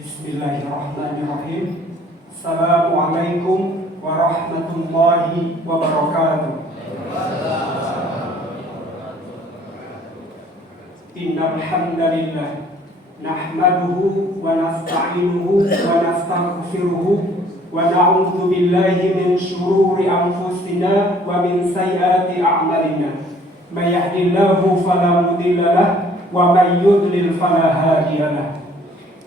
Bismillahirrahmanirrahim. Assalamualaikum warahmatullahi wabarakatuh. Innal hamdalillah nahmaduhu wa nasta'inuhu wa nastaghfiruhu wa na'udzu billahi min shururi anfusina wa min sayyiati a'malina. May yahdihillahu fala mudilla lahu wa may yudlil fala hadiya lahu.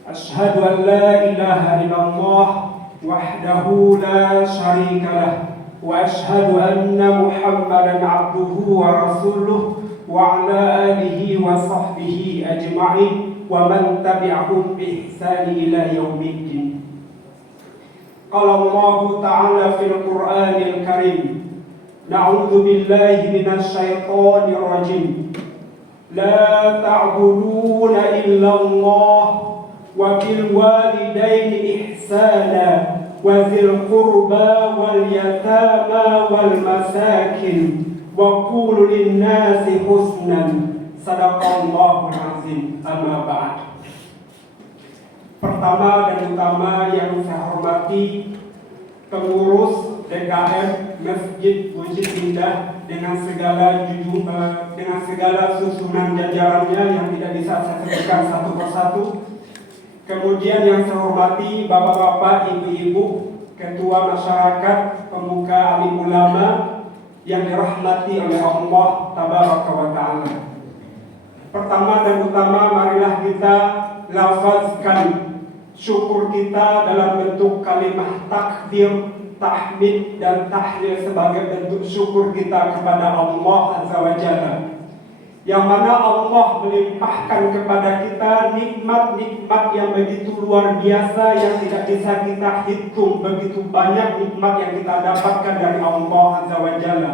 Asyhadu an la ilaha illallah wahdahu la syarika lah wa asyhadu anna Muhammadan abduhu wa rasuluh wa ala alihi wa sahbihi ajma'in wa man tabi'ahum bi ihsani ila yaumiddin. Qala Allah ta'ala fil Qur'anil Karim, na'udzu billahi minasy syaithanir rajim. La ta'buduna illallah wa bil walidaini ihsana wa dzil qurba wal yatama wal masakin wa qulu lin nasi husnan. Sadaqallahul azim. Amma ba'd. Pertama dan utama yang saya hormati pengurus DKM Masjid Wujud Indah dengan segala susunan jajarannya yang tidak bisa saya sebutkan satu persatu. Kemudian yang saya hormati bapak-bapak, ibu-ibu, ketua masyarakat, pemuka, alim ulama yang dirahmati oleh Allah Tabaraka wa Ta'ala. Pertama dan utama, marilah kita lafazkan syukur kita dalam bentuk kalimah takbir, tahmid dan tahlil sebagai bentuk syukur kita kepada Allah Azza wa Jalla, yang mana Allah melimpahkan kepada kita nikmat-nikmat yang begitu luar biasa yang tidak bisa kita hitung. Begitu banyak nikmat yang kita dapatkan dari Allah Azza wa Jalla.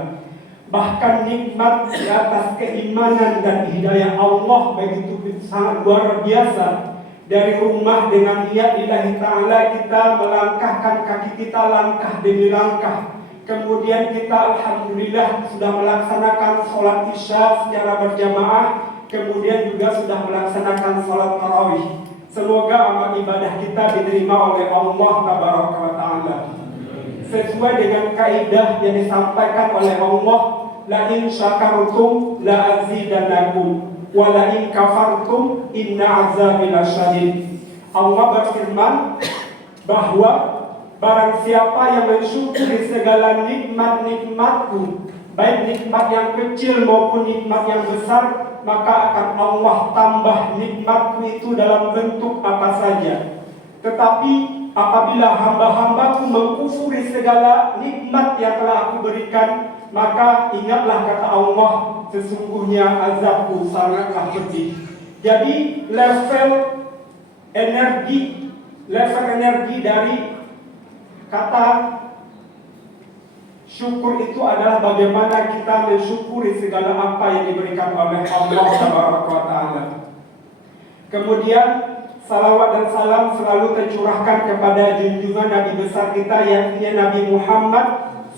Bahkan nikmat di atas keimanan dan hidayah Allah begitu sangat luar biasa. Dari rumah dengan niat lillahi ta'ala kita melangkahkan kaki kita langkah demi langkah. Kemudian kita alhamdulillah sudah melaksanakan sholat isya secara berjamaah. Kemudian juga sudah melaksanakan sholat tarawih. Semoga amal ibadah kita diterima oleh Allah Tabaraka wa Ta'ala sesuai dengan kaidah yang disampaikan oleh Allah, la in syakartum la azidannakum wa la in kafartum inna azabi lasyadid. Allah berfirman bahwa barang siapa yang mensyukuri segala nikmat-nikmatku, baik nikmat yang kecil maupun nikmat yang besar, maka akan Allah tambah nikmatku itu dalam bentuk apa saja. Tetapi apabila hamba-hambaku mengkufuri segala nikmat yang telah aku berikan, maka ingatlah kata Allah, sesungguhnya azabku sangatlah pedih. Jadi level energi dari kata syukur itu adalah bagaimana kita mensyukuri segala apa yang diberikan oleh Allah Subhanahu wa Ta'ala. Kemudian salawat dan salam selalu tercurahkan kepada junjungan Nabi besar kita, yakni Nabi Muhammad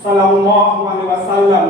sallallahu alaihi wasallam.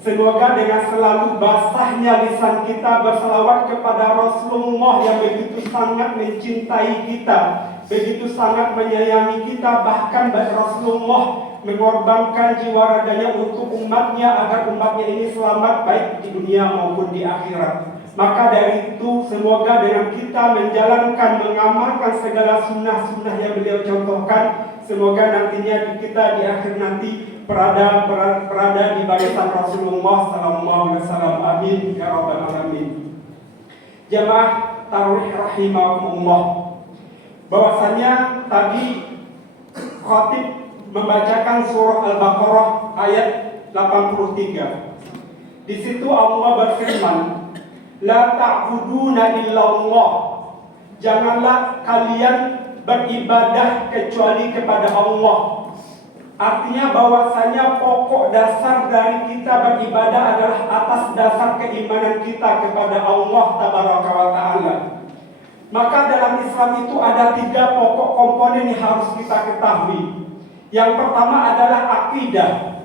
Semoga dengan selalu basahnya lisan kita bersalawat kepada Rasulullah yang begitu sangat mencintai kita, begitu sangat menyayangi kita, bahkan Rasulullah mengorbankan jiwa raganya untuk umatnya agar umatnya ini selamat baik di dunia maupun di akhirat. Maka dari itu semoga dengan kita menjalankan, mengamalkan segala sunnah-sunnah yang beliau contohkan, semoga nantinya kita di akhir nanti berada di barisan Rasulullah sallallahu alaihi wasallam. Amin ya rabbal alamin. Jamaah tarawih rahimakumullah. Bahwasanya tadi khatib membacakan surah Al-Baqarah ayat 83. Di situ Allah berfirman, la ta'buduna illallah. Janganlah kalian beribadah kecuali kepada Allah. Artinya bahwasanya pokok dasar dari kita beribadah adalah atas dasar keimanan kita kepada Allah Tabaraka wa Ta'ala. Maka dalam Islam itu ada 3 pokok komponen yang harus kita ketahui. Yang pertama adalah akidah.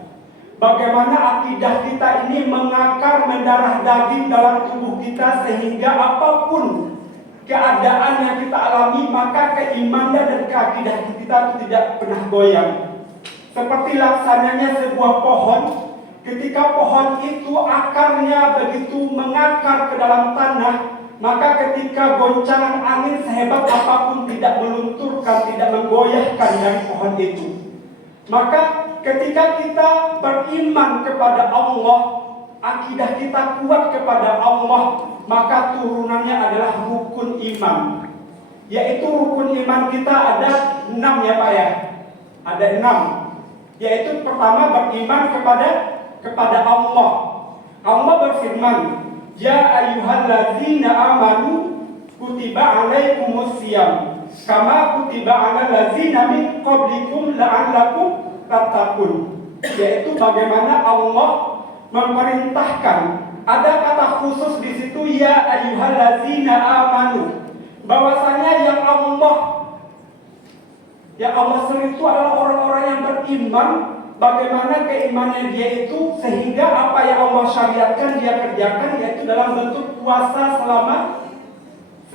Bagaimana akidah kita ini mengakar mendarah daging dalam tubuh kita sehingga apapun keadaan yang kita alami, maka keimanan dan keakidah kita itu tidak pernah goyang. Seperti laksananya sebuah pohon, ketika pohon itu akarnya begitu mengakar ke dalam tanah, maka ketika goncangan angin sehebat apapun tidak melunturkan, tidak menggoyahkan dari pohon itu. Maka ketika kita beriman kepada Allah, akidah kita kuat kepada Allah, maka turunannya adalah rukun iman. Yaitu rukun iman kita ada 6 ya Pak ya. Ada 6. Yaitu pertama beriman kepada Allah. Allah berfirman, "Ya ayyuhalladzina amanu kutiba alaikumusiyam kama kutiba alal ladzina min qablikum la'allakum tattaqun." Yaitu bagaimana Allah memerintahkan, ada kata khusus di situ, ya ayyuhalladzina amanu, bahwasanya yang Allah sendiri itu adalah orang-orang yang beriman. Bagaimana keimanannya dia itu, sehingga apa yang Allah syariatkan dia kerjakan, yaitu dalam bentuk puasa selama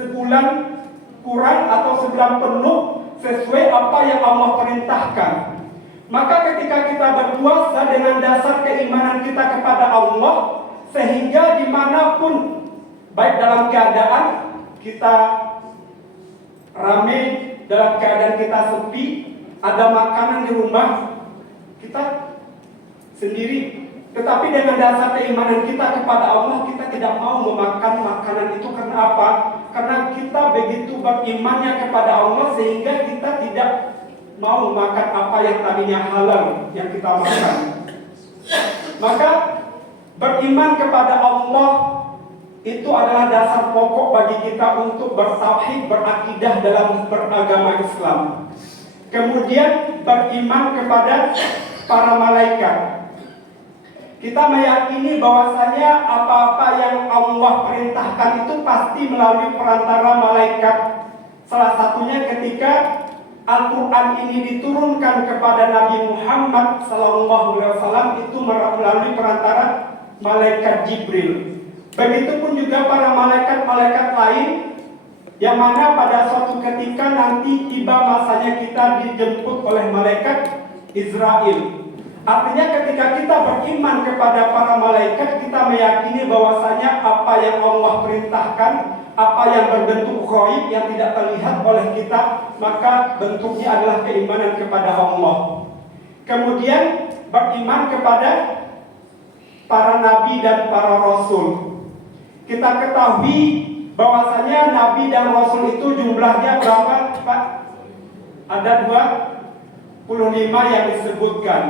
sebulan kurang atau sebulan penuh sesuai apa yang Allah perintahkan. Maka ketika kita berpuasa dengan dasar keimanan kita kepada Allah, sehingga dimanapun, baik dalam keadaan kita rame, dalam keadaan kita sepi, ada makanan di rumah, kita sendiri, tetapi dengan dasar keimanan kita kepada Allah, kita tidak mau memakan makanan itu. Karena apa? Karena kita begitu berimannya kepada Allah, sehingga kita tidak mau makan apa yang tadinya halal yang kita makan. Maka beriman kepada Allah itu adalah dasar pokok bagi kita untuk bertauhid, berakidah dalam beragama Islam. Kemudian beriman kepada para malaikat. Kita meyakini bahwasanya apa-apa yang Allah perintahkan itu pasti melalui perantara malaikat. Salah satunya ketika Al-Quran ini diturunkan kepada Nabi Muhammad SAW itu melalui perantara malaikat Jibril. Begitupun juga para malaikat-malaikat lain, yang mana pada suatu ketika nanti tiba masanya kita dijemput oleh malaikat Israel. Artinya ketika kita beriman kepada para malaikat, kita meyakini bahwasanya apa yang Allah perintahkan, apa yang berbentuk ghaib yang tidak terlihat oleh kita, maka bentuknya adalah keimanan kepada Allah. Kemudian beriman kepada para nabi dan para rasul. Kita ketahui bahwasanya nabi dan rasul itu jumlahnya berapa, Pak? Ada 25 yang disebutkan.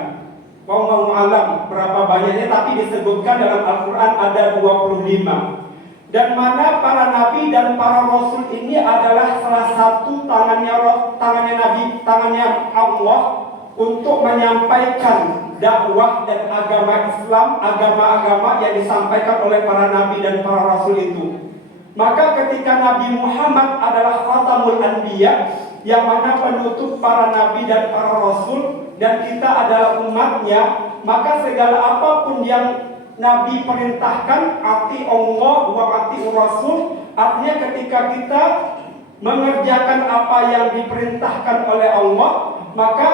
Wallahu alam berapa banyaknya, tapi disebutkan dalam Al-Quran ada 25. Dan mana para nabi dan para rasul ini adalah salah satu tangannya Allah untuk menyampaikan dakwah dan agama Islam, agama-agama yang disampaikan oleh para nabi dan para rasul itu. Maka ketika Nabi Muhammad adalah khatamul anbiya, yang mana penutup para nabi dan para rasul, dan kita adalah umatnya, maka segala apapun yang Nabi perintahkan, ati Allah wa ati Rasul. Artinya ketika kita mengerjakan apa yang diperintahkan oleh Allah, maka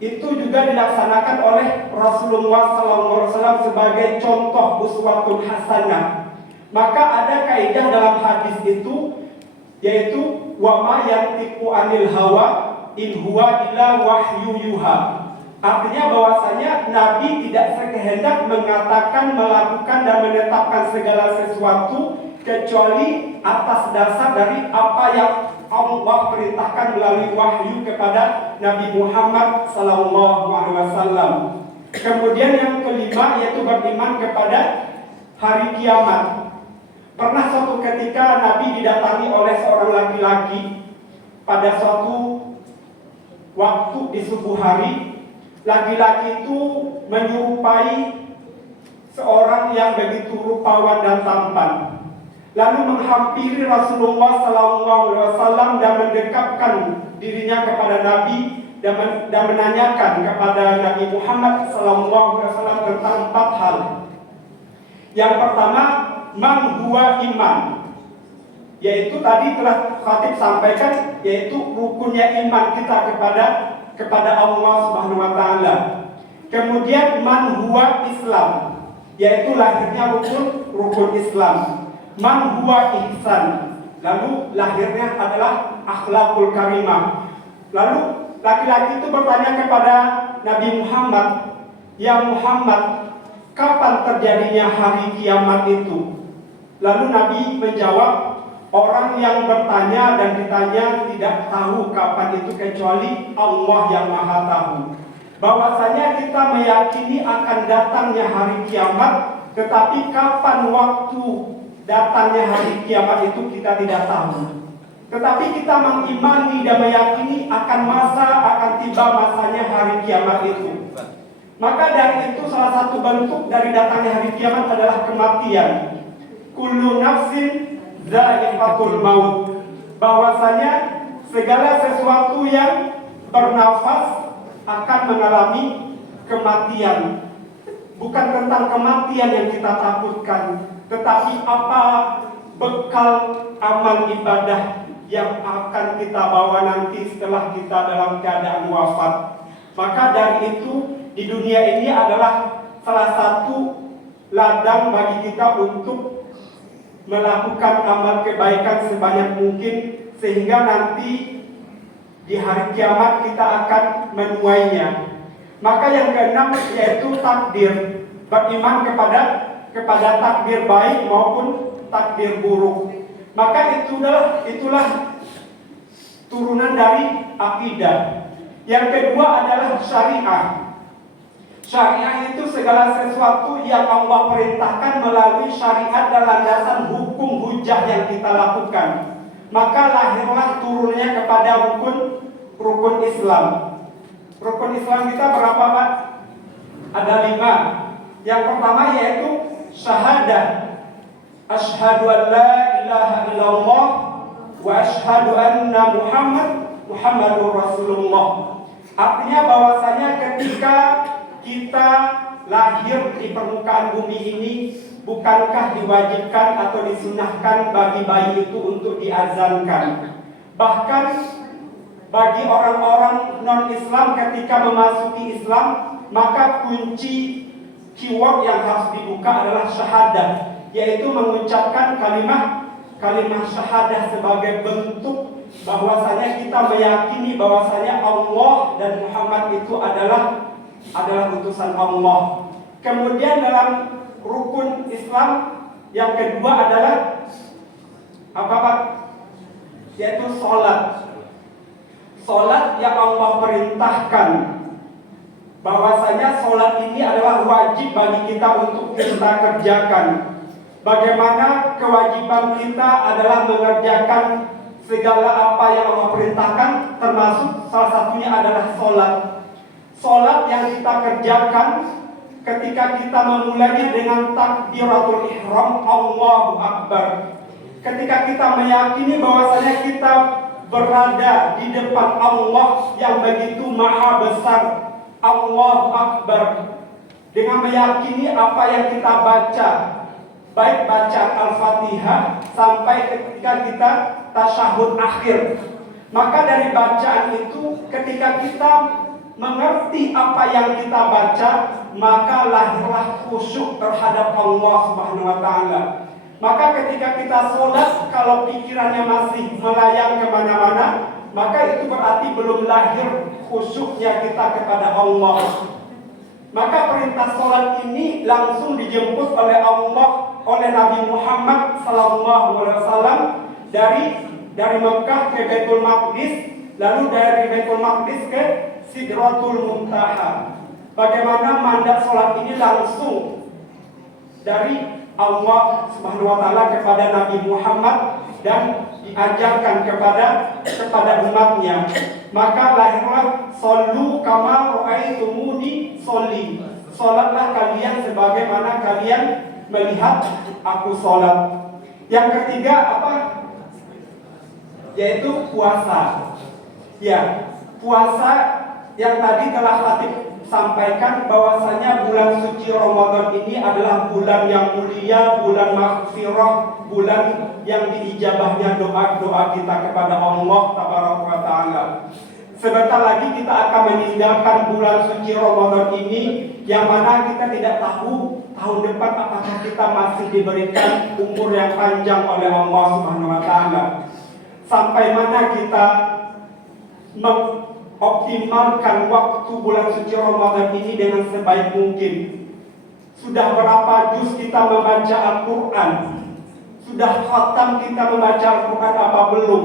itu juga dilaksanakan oleh Rasulullah SAW sebagai contoh uswatun hasanah. Maka ada kaidah dalam hadis itu, yaitu wa ma yantiqu anil hawa in huwa illa wahyu yuha. Artinya bahwasanya Nabi tidak sekehendak mengatakan, melakukan dan menetapkan segala sesuatu kecuali atas dasar dari apa yang Allah perintahkan melalui wahyu kepada Nabi Muhammad SAW. Kemudian yang kelima yaitu beriman kepada hari kiamat. Pernah suatu ketika Nabi didatangi oleh seorang laki-laki pada suatu waktu di subuh hari. Laki-laki itu menyerupai seorang yang begitu rupawan dan tampan, lalu menghampiri Rasulullah SAW dan mendekapkan dirinya kepada Nabi dan menanyakan kepada Nabi Muhammad SAW tentang 4 hal. Yang pertama, man huwa iman. yaitu tadi telah Khatib sampaikan, yaitu rukunnya iman kita kepada Allah Subhanahu wa taala. Kemudian man huwa Islam, yaitu lahirnya rukun Islam. Man huwa ihsan, lalu lahirnya adalah akhlakul karimah. Lalu laki-laki itu bertanya kepada Nabi Muhammad, "Ya Muhammad, kapan terjadinya hari kiamat itu?" Lalu Nabi menjawab, orang yang bertanya dan ditanya tidak tahu kapan itu kecuali Allah yang Maha Tahu. Bahwasanya kita meyakini akan datangnya hari kiamat, tetapi kapan waktu datangnya hari kiamat itu kita tidak tahu. Tetapi kita mengimani dan meyakini akan tiba masanya hari kiamat itu. Maka dari itu salah satu bentuk dari datangnya hari kiamat adalah kematian. Kullu nafsin dha'iqatul maut. Bahwasanya segala sesuatu yang bernafas akan mengalami kematian. Bukan tentang kematian yang kita takutkan, tetapi apa bekal amal ibadah yang akan kita bawa nanti setelah kita dalam keadaan wafat. Maka dari itu di dunia ini adalah salah satu ladang bagi kita untuk melakukan amal kebaikan sebanyak mungkin, sehingga nanti di hari kiamat kita akan menuainya. Maka yang keenam yaitu takdir, beriman kepada takdir baik maupun takdir buruk. Maka itulah turunan dari akidah. Yang kedua adalah syariah. Syariah itu segala sesuatu yang Allah perintahkan melalui syariat dan landasan hukum hujah yang kita lakukan. Maka lahirlah turunnya kepada rukun Islam. Rukun Islam kita berapa, Pak? Ada 5. Yang pertama yaitu syahadah. Asyhadu an la ilaha illallah wa asyhadu anna Muhammadur Rasulullah. Artinya bahwasanya ketika kita lahir di permukaan bumi ini, bukankah diwajibkan atau disunahkan bagi bayi itu untuk diazankan? Bahkan bagi orang-orang non-Islam ketika memasuki Islam, maka kunci keyword yang harus dibuka adalah syahadah, yaitu mengucapkan kalimat syahadah sebagai bentuk bahwasanya kita meyakini bahwasanya Allah dan Muhammad itu adalah utusan Allah. Kemudian dalam rukun Islam yang kedua adalah apa, Pak? Yaitu sholat. Sholat yang Allah perintahkan, bahwasanya sholat ini adalah wajib bagi kita untuk kita kerjakan. Bagaimana kewajiban kita adalah mengerjakan segala apa yang Allah perintahkan, termasuk salah satunya adalah sholat. Sholat yang kita kerjakan ketika kita memulainya dengan takbiratul ihram, Allahu Akbar. Ketika kita meyakini bahwasanya kita berada di depan Allah yang begitu maha besar, Allahu Akbar. Dengan meyakini apa yang kita baca, baik baca Al-Fatihah sampai ketika kita tasyahud akhir. Maka dari bacaan itu, ketika kita mengerti apa yang kita baca, maka lahirlah khusyuk terhadap Allah Subhanahu wa taala. Maka ketika kita sholat, kalau pikirannya masih melayang kemana-mana, maka itu berarti belum lahir khusyuknya kita kepada Allah. Maka perintah sholat ini langsung dijemput oleh Allah, oleh Nabi Muhammad SAW dari Mekah ke Baitul Maqdis, lalu dari Baitul Maqdis ke Sidratul Muntaha. Bagaimana mandat sholat ini langsung dari Allah Subhanahu wa taala kepada Nabi Muhammad dan diajarkan kepada umatnya. Maka lahirlah shollu kama ra'aitumuni sholli. Salatlah kalian sebagaimana kalian melihat aku salat. Yang ketiga apa? Yaitu puasa. Ya, puasa yang tadi telah Khatib sampaikan bahwasanya bulan suci Ramadan ini adalah bulan yang mulia, bulan maghfirah, bulan yang diijabahnya doa-doa kita kepada Allah Tabaraka wa Ta'ala. Sebentar lagi kita akan meninggalkan bulan suci Ramadan ini, yang mana kita tidak tahu tahun depan apakah kita masih diberikan umur yang panjang oleh Allah Subhanahu wa Ta'ala. Sampai mana kita mengoptimalkan waktu bulan suci Ramadan ini dengan sebaik mungkin. Sudah berapa juz kita membaca Al-Quran? Sudah khatam kita membaca Al-Quran apa belum?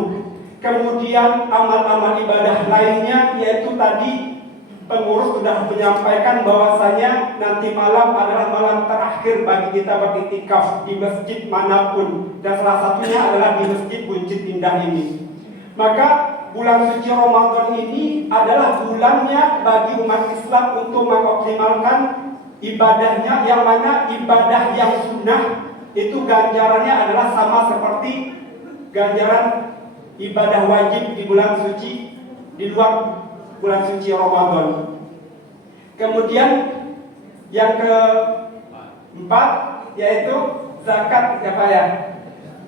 Kemudian amal-amal ibadah lainnya, yaitu tadi pengurus sudah menyampaikan bahwasanya nanti malam adalah malam terakhir bagi kita beriktikaf di masjid manapun, dan salah satunya adalah di Masjid Buncit Indah ini. Maka bulan suci Ramadan ini adalah bulannya bagi umat Islam untuk mengoptimalkan ibadahnya, yang mana ibadah yang sunnah itu ganjarannya adalah sama seperti ganjaran ibadah wajib di bulan suci di luar bulan suci Ramadan. Kemudian yang keempat yaitu zakat, ya Pak ya.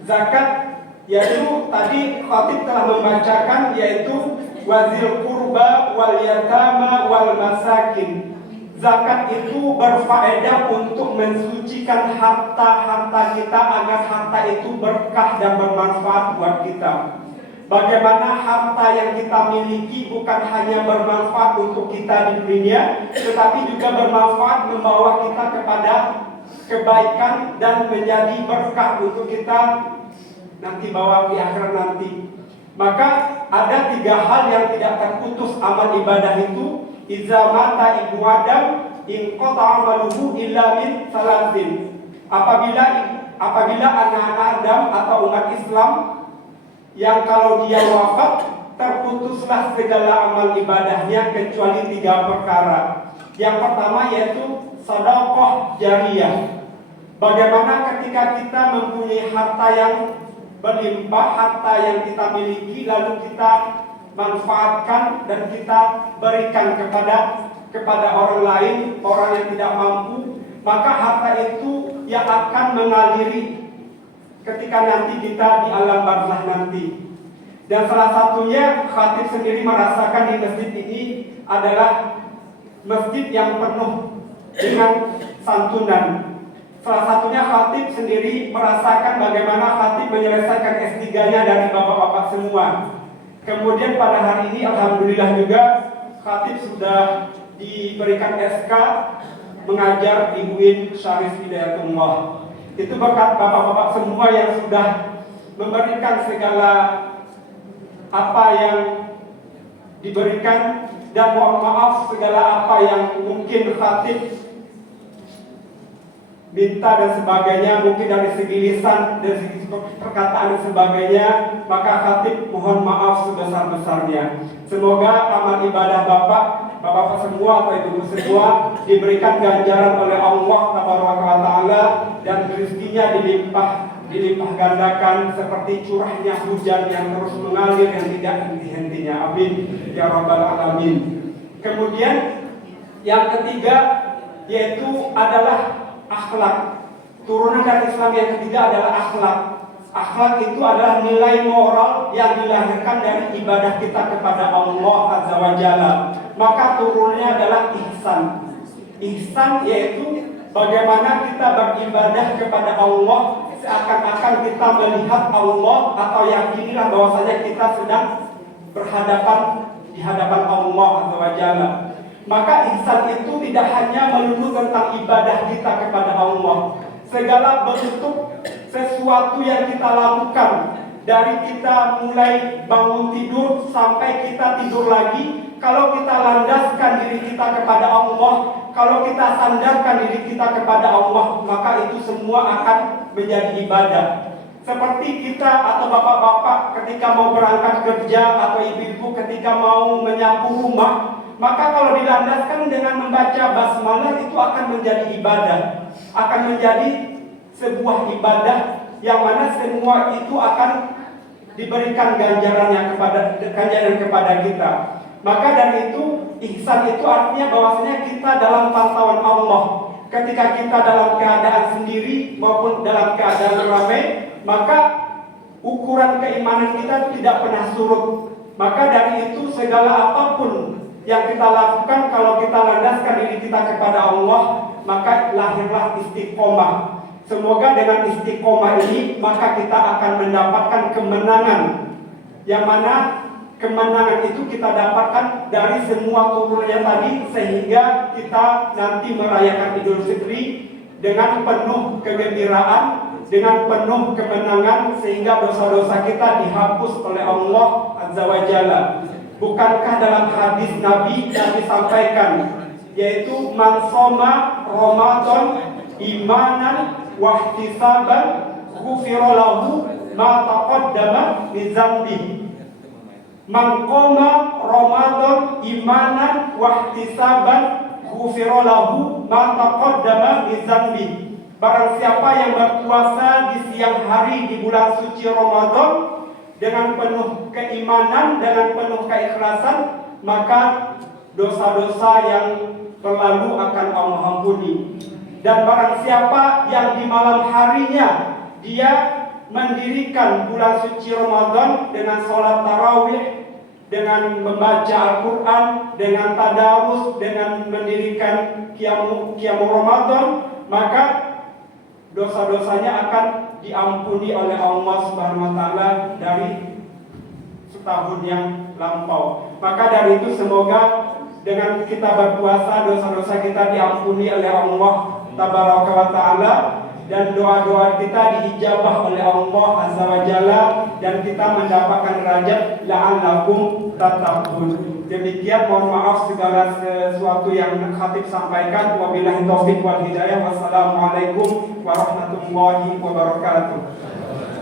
Zakat yaitu tadi khatib telah membacakan, yaitu wazil kurba wal yatama wal masakin. Zakat itu berfaedah untuk mensucikan harta-harta kita agar harta itu berkah dan bermanfaat buat kita. Bagaimana harta yang kita miliki bukan hanya bermanfaat untuk kita di dunia, tetapi juga bermanfaat membawa kita kepada kebaikan dan menjadi berkah untuk kita nanti bawa di akhirat nanti. Maka ada 3 hal yang tidak terputus amal ibadah itu. Iza mata ibnu Adam in qata'a amaluhu illa min salasin. Apabila anak-anak Adam atau umat Islam yang kalau dia wafat terputuslah segala amal ibadahnya kecuali 3 perkara. Yang pertama yaitu sedekah jariyah. Bagaimana ketika kita mempunyai harta yang berlimpah, harta yang kita miliki, lalu kita manfaatkan dan kita berikan kepada orang lain, orang yang tidak mampu, maka harta itu yang akan mengaliri ketika nanti kita di alam barzakh nanti. Dan salah satunya khatib sendiri merasakan di masjid ini adalah masjid yang penuh dengan santunan. Salah satunya khatib sendiri merasakan bagaimana khatib menyelesaikan S3-nya dari bapak-bapak semua. Kemudian pada hari ini alhamdulillah juga khatib sudah diberikan SK mengajar di UIN Syarif Hidayatullah. Itu berkat bapak-bapak semua yang sudah memberikan segala apa yang diberikan, dan mohon maaf segala apa yang mungkin khatib minta dan sebagainya, mungkin dari segi lisan, dari segi perkataan dan sebagainya, maka khatib mohon maaf sebesar-besarnya. Semoga amal ibadah bapak semua atau ibu semua diberikan ganjaran oleh Allah Taala dan rezekinya dilimpah gandakan seperti curahnya hujan yang terus mengalir yang tidak henti-hentinya. Amin ya rabbal alamin. Kemudian yang ketiga yaitu adalah akhlak. Turunan dari Islam yang ketiga adalah akhlak. Akhlak itu adalah nilai moral yang dilahirkan dari ibadah kita kepada Allah Azza wa Jalla. Maka turunnya adalah ihsan. Ihsan yaitu bagaimana kita beribadah kepada Allah seakan-akan kita melihat Allah, atau yakinilah bahwasanya kita sedang berhadapan di hadapan Allah Azza wa Jalla. Maka ihsan itu tidak hanya melulu tentang ibadah kita kepada Allah. Segala bentuk sesuatu yang kita lakukan, dari kita mulai bangun tidur sampai kita tidur lagi, kalau kita landaskan diri kita kepada Allah, kalau kita sandarkan diri kita kepada Allah, maka itu semua akan menjadi ibadah. Seperti kita atau bapak-bapak ketika mau berangkat kerja, atau ibu-ibu ketika mau menyapu rumah, maka kalau dilandaskan dengan membaca basmalah itu akan menjadi ibadah, akan menjadi sebuah ibadah yang mana semua itu akan diberikan ganjaran kepada kita. Maka dari itu, ihsan itu artinya bahwasanya kita dalam pantauan Allah. Ketika kita dalam keadaan sendiri maupun dalam keadaan ramai, maka ukuran keimanan kita tidak pernah surut. Maka dari itu segala apapun yang kita lakukan, kalau kita landaskan diri kita kepada Allah, maka lahirlah istiqomah. Semoga dengan istiqomah ini maka kita akan mendapatkan kemenangan, yang mana kemenangan itu kita dapatkan dari semua turunnya tadi, sehingga kita nanti merayakan Idul Fitri dengan penuh kegembiraan, dengan penuh kemenangan, sehingga dosa-dosa kita dihapus oleh Allah Azza wa Jalla. Bukankah dalam hadis Nabi yang disampaikan, yaitu man shoma Ramadan imanan wahtisaban ghufira lahu ma taqaddama min dzambi. Man qoma Ramadan imanan wahtisaban ghufira lahu ma taqaddama min dzambi. Barang siapa yang berpuasa di siang hari di bulan suci Ramadan dengan penuh keimanan, dengan penuh keikhlasan, maka dosa-dosa yang terlalu akan Allah ampuni. Dan barang siapa yang di malam harinya dia mendirikan bulan suci Ramadan dengan sholat tarawih, dengan membaca Al-Quran, dengan tadarus, dengan mendirikan qiyamul Ramadan, maka dosa-dosanya akan diampuni oleh Allah Subhanahu wa taala dari setahun yang lampau. Maka dari itu semoga dengan kita berpuasa dosa-dosa kita diampuni oleh Allah Tabaraka wa ta'ala, dan doa-doa kita diijabah oleh Allah Azza wa Jalla, dan kita mendapatkan derajat la'allakum tattaqun. Demikian, mohon maaf segala sesuatu yang khatib sampaikan. Wabillahi taufiq wal hidayah. Wassalamualaikum warahmatullahi wabarakatuh.